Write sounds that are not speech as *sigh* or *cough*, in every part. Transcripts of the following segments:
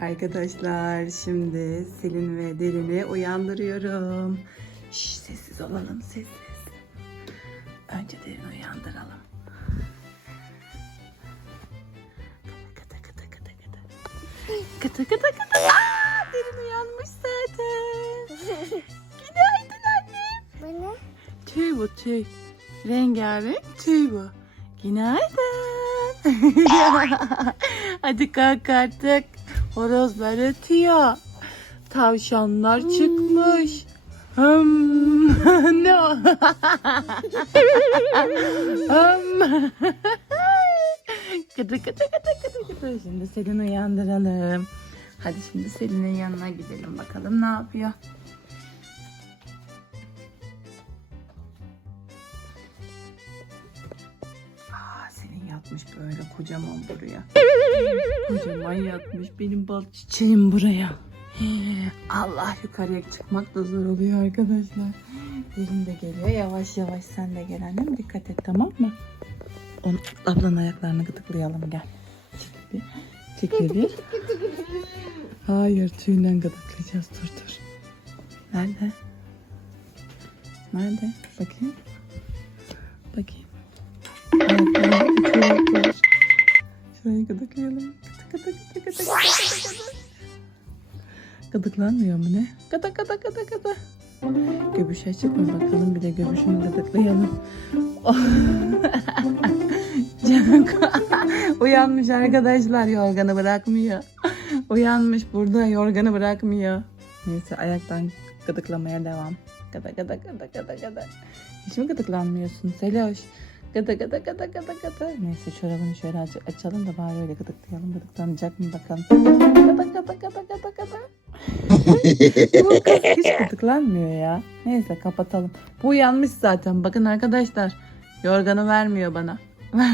Arkadaşlar şimdi Selin ve Derin'i uyandırıyorum. Şş, sessiz olalım sessiz. Önce Derin'i uyandıralım. Kıtı kıtı kıtı kıtı. Kıtı kıtı kıtı. Aa, Derin uyanmış zaten. Günaydın annem. Bu ne? Tüy bu tüy. Rengarenk tüy bu. Günaydın. *laughs* Hadi kalk artık. Horozlar ötüyor. Tavşanlar çıkmış. Hım. *laughs* ne o? Hım. Kıdı kıdı kıdı kıdı kıdı. Şimdi Selin'i uyandıralım. Hadi şimdi Selin'in yanına gidelim bakalım ne yapıyor. Yatmış böyle kocaman buraya. kocaman yatmış benim bal çiçeğim buraya. Allah yukarıya çıkmak da zor oluyor arkadaşlar. Derin de geliyor. Yavaş yavaş sen de gel annem. Dikkat et tamam mı? Onu, ablanın ayaklarını gıdıklayalım gel. Çekil bir. Hayır tüyünden gıdıklayacağız. Dur dur. Nerede? Nerede? Bakayım. Bakayım. Ayaklarını gıdıklayalım. Şurayı gıdıklayalım. Gıdık gıdık gıdık gıdık gıdık gıdık. Gıdıklanmıyor mu ne? Gıdık gıdık gıdık gıdık. Göbüş açık mı bakalım bir de göbüşünü gıdıklayalım. *laughs* Canım uyanmış arkadaşlar yorganı bırakmıyor. Uyanmış burada yorganı bırakmıyor. Neyse ayaktan gıdıklamaya devam. Gıda gıda gıda gıda gıda. Hiç mi gıdıklanmıyorsun Seloş? Gıda gıda gıda gıda gıda. Neyse çorabını şöyle aç- açalım da bari öyle gıdıklayalım. Gıdıklanacak mı bakalım. Gıda gıda gıda gıda gıda. Bu kız hiç *laughs* gıdıklanmıyor ya. Neyse kapatalım. Bu uyanmış zaten. Bakın arkadaşlar. Yorganı vermiyor bana. *laughs*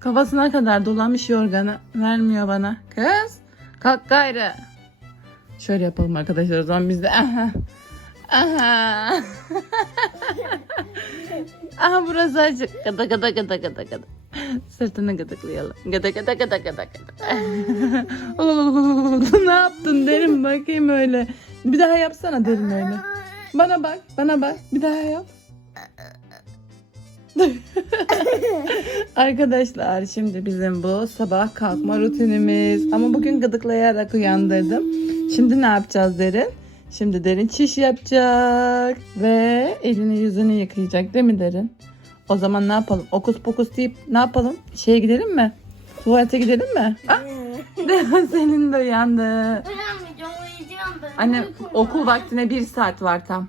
Kafasına kadar dolamış yorganı. Vermiyor bana. Kız kalk gayrı. Şöyle yapalım arkadaşlar o zaman biz de. *laughs* Aha. *laughs* Aha. Burası açık. Gıda gıda gıda gıda gıda. Sırtını gıdıklayalım. Gıda gıda gıda gıda gıda. *laughs* ne yaptın derin bakayım öyle. Bir daha yapsana derin öyle. Bana bak, bana bak. Bir daha yap. *laughs* Arkadaşlar şimdi bizim bu sabah kalkma rutinimiz. Ama bugün gıdıklayarak uyandırdım. Şimdi ne yapacağız derin? Şimdi derin çiş yapacak. Ve elini yüzünü yıkayacak değil mi derin? O zaman ne yapalım? Okus pokus deyip ne yapalım? Şeye gidelim mi? Tuvalete gidelim mi? Ah, *laughs* senin de uyandı. Uyanmayacağım, uyuyacağım ben. Uykum okul vaktine bir saat var tam.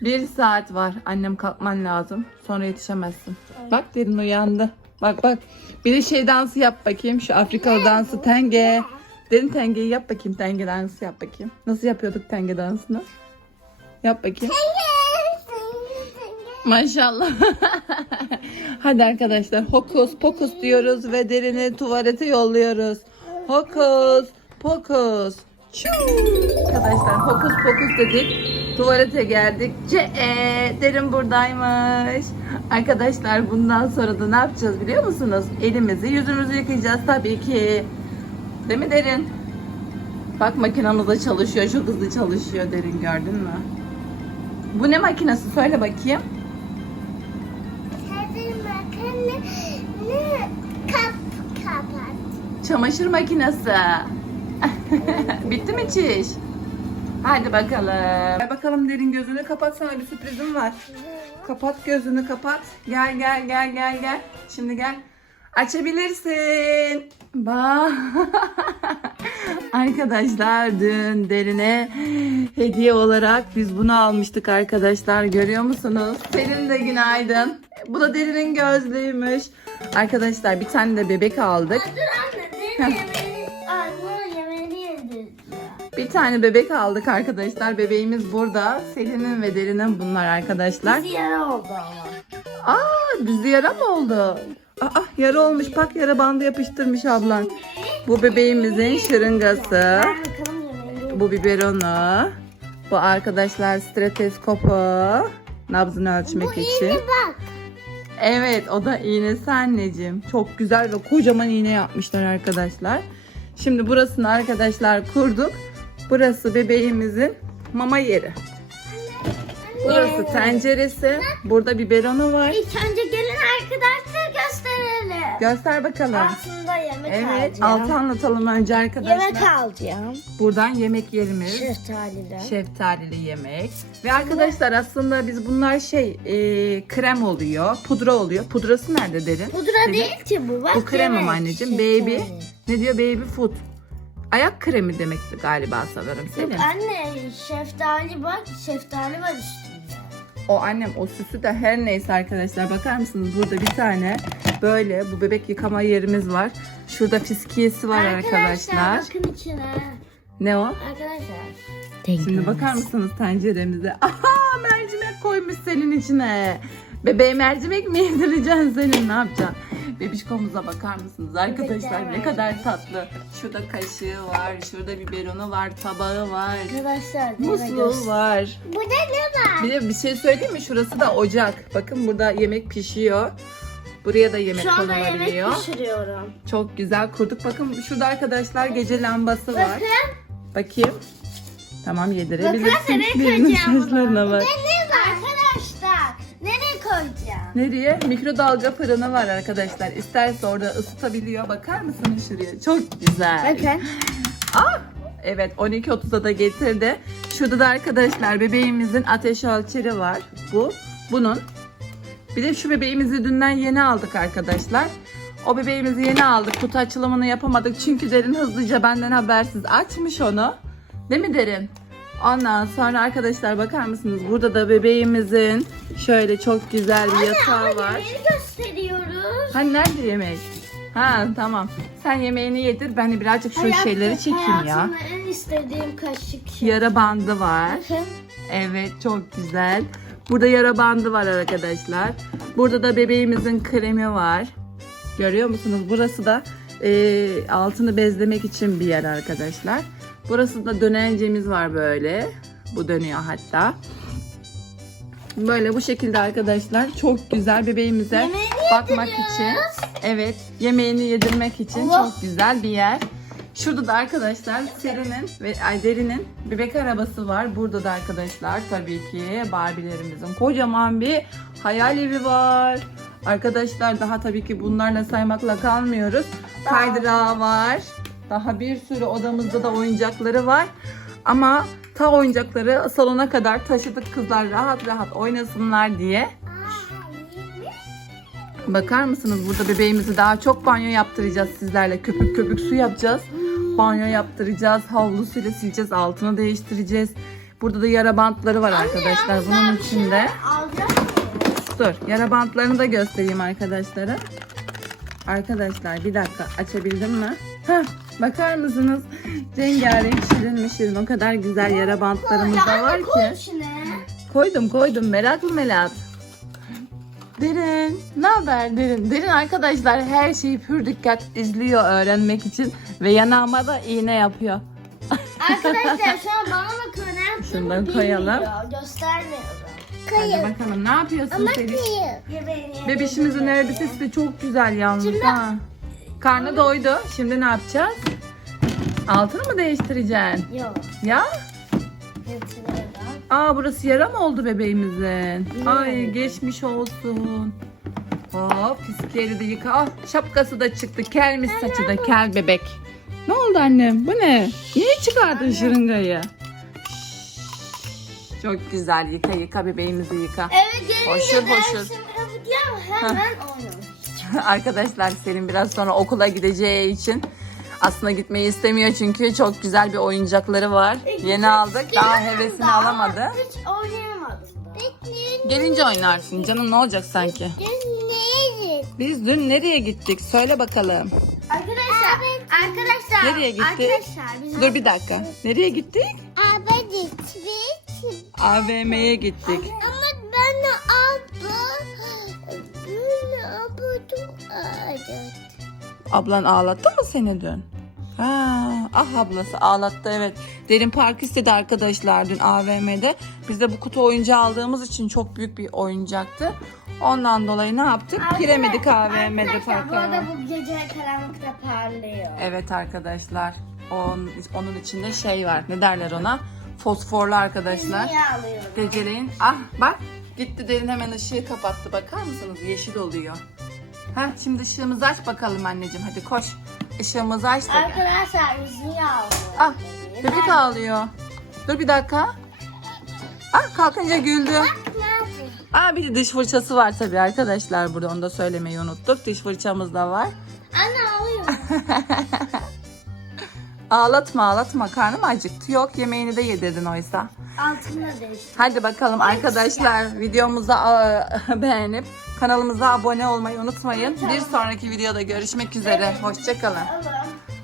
Bir saat var. Annem kalkman lazım. Sonra yetişemezsin. Bak derin uyandı. Bak bak. Bir de şey dansı yap bakayım. Şu Afrikalı dansı tenge. Derin tengeyi yap bakayım. Tenge dansı yap bakayım. Nasıl yapıyorduk tenge dansını? Yap bakayım. Maşallah. *laughs* Hadi arkadaşlar hokus pokus diyoruz ve derini tuvalete yolluyoruz. Hokus pokus. Çuu. Arkadaşlar hokus pokus dedik. Tuvalete geldik. Ce e, derin buradaymış. Arkadaşlar bundan sonra da ne yapacağız biliyor musunuz? Elimizi yüzümüzü yıkayacağız tabii ki. Değil mi derin? Bak makinamız da çalışıyor. Çok hızlı çalışıyor derin gördün mü? Bu ne makinesi? Söyle bakayım. Çamaşır makinesi. *laughs* Bitti mi çiş? Hadi bakalım. Gel bakalım derin gözünü kapat sana bir sürprizim var. Kapat gözünü kapat. Gel gel gel gel gel. Şimdi gel. Açabilirsin. Bak. *laughs* Arkadaşlar dün derine hediye olarak biz bunu almıştık arkadaşlar. Görüyor musunuz? Selin de günaydın. Bu da derinin gözlüğüymüş. Arkadaşlar bir tane de bebek aldık. Dur anne. Bir tane bebek aldık arkadaşlar. Bebeğimiz burada. Selin'in ve Derin'in bunlar arkadaşlar. Bir yara oldu ama. Aa dizi yara mı oldu? Aa yara olmuş. Bak yara bandı yapıştırmış ablan. Bu bebeğimizin şırıngası. Bu biberonu. Bu arkadaşlar stetoskopu. Nabzını ölçmek için. bak. Evet o da iğnesi anneciğim. Çok güzel ve kocaman iğne yapmışlar arkadaşlar. Şimdi burasını arkadaşlar kurduk. Burası bebeğimizin mama yeri. Burası tenceresi. Burada biberonu var. İlk önce gelin arkadaşlar. Göster bakalım. Aslında yemek Evet, alacağım. altı anlatalım önce arkadaşlar. Yemek alacağım. Buradan yemek yerimiz. Şeftaliler. Şeftalili yemek. Ve arkadaşlar aslında biz bunlar şey e, krem oluyor, pudra oluyor. Pudrası nerede derin? Pudra Derin. değil ki bu. Bak Bu krem ama anneciğim. Şeftali. Baby. Ne diyor? Baby food. Ayak kremi demekti galiba sanırım Yok senin. anne şeftali bak. Şeftali var üstünde. O annem o süsü de her neyse arkadaşlar bakar mısınız? Burada bir tane böyle bu bebek yıkama yerimiz var. Şurada fiskiyesi var arkadaşlar. bakın içine. Ne o? Arkadaşlar. Şimdi bakar mısınız tenceremize? *laughs* Aha mercimek koymuş senin içine. Bebeğe mercimek mi yedireceksin senin ne yapacaksın? Bebişkomuza bakar mısınız arkadaşlar ne kadar tatlı. Şurada kaşığı var, şurada biberonu var, tabağı var, Arkadaşlar. musluğu var. Bu ne var? Bir de bir şey söyleyeyim mi? Şurası da ocak. Bakın burada yemek pişiyor. Buraya da yemek Şu anda yemek pişiriyorum. Çok güzel kurduk. Bakın şurada arkadaşlar gece lambası var. Bakın. Bakayım. Tamam yedirebilirsin. Bakın nereye Birinin koyacağım saçlarına bunu. bak. Ne Nereye? Mikrodalga fırını var arkadaşlar. İsterse orada ısıtabiliyor. Bakar mısınız şuraya? Çok güzel. Bakın. Ah! Evet 12.30'da da getirdi. Şurada da arkadaşlar bebeğimizin ateş ölçeri var. Bu. Bunun. Bir de şu bebeğimizi dünden yeni aldık arkadaşlar. O bebeğimizi yeni aldık. Kutu açılımını yapamadık. Çünkü Derin hızlıca benden habersiz açmış onu. Değil mi Derin? Ondan sonra arkadaşlar bakar mısınız? Burada da bebeğimizin şöyle çok güzel bir yatağı var. Yemeği gösteriyoruz. Hani nerede yemek? Ha tamam. Sen yemeğini yedir. Ben de birazcık şu Hayat- şeyleri çekeyim ya. Hayatımda en istediğim kaşık. Yara bandı var. Bakın. Evet çok güzel. Burada yara bandı var arkadaşlar. Burada da bebeğimizin kremi var. Görüyor musunuz? Burası da e, altını bezlemek için bir yer arkadaşlar. Burası da dönencemiz var böyle. Bu dönüyor hatta. Böyle bu şekilde arkadaşlar çok güzel bebeğimize Yemeğini bakmak için. Evet yemeğini yedirmek için Allah. çok güzel bir yer. Şurada da arkadaşlar Serin'in ve Derin'in bebek arabası var. Burada da arkadaşlar tabii ki Barbie'lerimizin kocaman bir hayal evi var. Arkadaşlar daha tabii ki bunlarla saymakla kalmıyoruz. Kaydırağı var. Daha bir sürü odamızda da oyuncakları var. Ama ta oyuncakları salona kadar taşıdık kızlar rahat rahat oynasınlar diye. Bakar mısınız burada bebeğimizi daha çok banyo yaptıracağız sizlerle. Köpük köpük su yapacağız. Banyo yaptıracağız. Havlusuyla sileceğiz. Altını değiştireceğiz. Burada da yara bantları var arkadaşlar bunun içinde. Alacağım. Dur yara bantlarını da göstereyim arkadaşlara. Arkadaşlar bir dakika açabildim mi? Heh, bakar mısınız? Rengarenk şirin şirin o kadar güzel yara bantlarımız da var ki. Koydum koydum meraklı melat. Derin. Ne haber Derin? Derin arkadaşlar her şeyi pür dikkat izliyor öğrenmek için. Ve yanağıma da iğne yapıyor. Arkadaşlar *laughs* şu an bana bakıyor ne yaptığımı Şundan bilmiyor. koyalım. Göstermiyorum. Hadi bakalım ne yapıyorsun Selin? Yemeğini Bebişimizin elbisesi de çok güzel yalnız Şimdi- ha. Karnı doydu. Şimdi ne yapacağız? Altını mı değiştireceksin? Yok. Ya? Aa burası yara mı oldu bebeğimizin? Ay geçmiş olsun. Hop piskleri de yıka. Ah, şapkası da çıktı. Kelmiş saçı da kel bebek. Ne oldu annem? Bu ne? Niye çıkardın şırıngayı? Çok güzel yıka yıka bebeğimizi yıka. Evet gelince Hoşur, ben hoşur. yapacağım hemen oynuyorum. *laughs* Arkadaşlar Selin biraz sonra okula gideceği için aslında gitmeyi istemiyor çünkü çok güzel bir oyuncakları var. Yeni aldık. Daha hevesini Daha alamadı. Hiç oynayamadım. Gelince oynarsın canım ne olacak sanki? Biz dün nereye gittik? Söyle bakalım. Arkadaşlar, arkadaşlar, Nereye gittik? Arkadaşlar, biz Dur bir dakika. Nereye gittik. AVM'ye gittik. Ama Evet. Ablan ağlattı mı seni dün? Ha, ah ablası ağlattı evet. Derin Park istedi arkadaşlar dün AVM'de. Biz de bu kutu oyuncağı aldığımız için çok büyük bir oyuncaktı. Ondan dolayı ne yaptık? Piramidi kahve Arkadaşlar, Medi Bu arada Park'a. bu gece karanlıkta parlıyor. Evet arkadaşlar. Onun, onun içinde şey var. Ne derler ona? Fosforlu arkadaşlar. Geceleyin. Ah bak gitti derin hemen ışığı kapattı. Bakar mısınız? Yeşil oluyor. Ha şimdi ışığımızı aç bakalım anneciğim. Hadi koş. Işığımızı aç da gel. Arkadaşlar niye alıyoruz? Ah bebek ağlıyor. Dur bir dakika. Ah kalkınca güldü. Ne yapayım? Aa bir de diş fırçası var tabii arkadaşlar burada. Onu da söylemeyi unuttuk. Diş fırçamız da var. Anne alıyorum. *laughs* Ağlatma ağlatma. Karnım acıktı. Yok yemeğini de yedirdin oysa. Altında değişti. Hadi bakalım arkadaşlar videomuzu aa, *laughs* beğenip kanalımıza abone olmayı unutmayın. Bir sonraki videoda görüşmek üzere. Hoşçakalın. Alın.